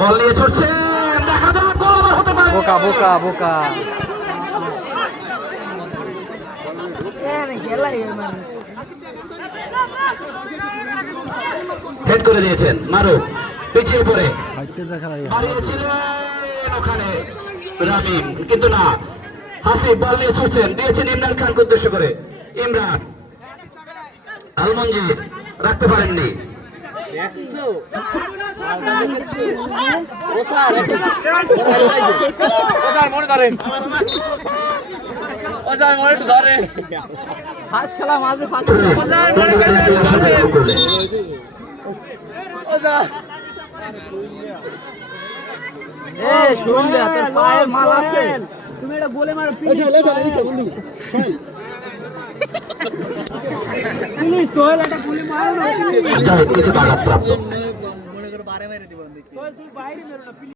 বল নিয়ে ছুটছেন, দেখা যাক গোল আবার হতে পারে। বোকা বোকা বোকা। হেড করে দিয়েছেন মারুফ, পিছিয়ে পড়ে হারিয়েছিলেন ওখানে রামিম, কিন্তু না, হাসিব বল নিয়ে ছুটছেন, দিয়েছেন ইমরান খানকে উদ্দেশ্য করে। ইমরান আলমঞ্জির রাখতে পারেননি। খেলা মাঝে শুনলে তোর পায়ের মাল আছে, তুমি এটা বলে মারো বন্ধু। সোহেল একটা গুলি মারো না, কিছু আঘাতপ্রাপ্ত। মনে করো বারে মেরে দিব। সোহেল তুই বাইরে মেরো না।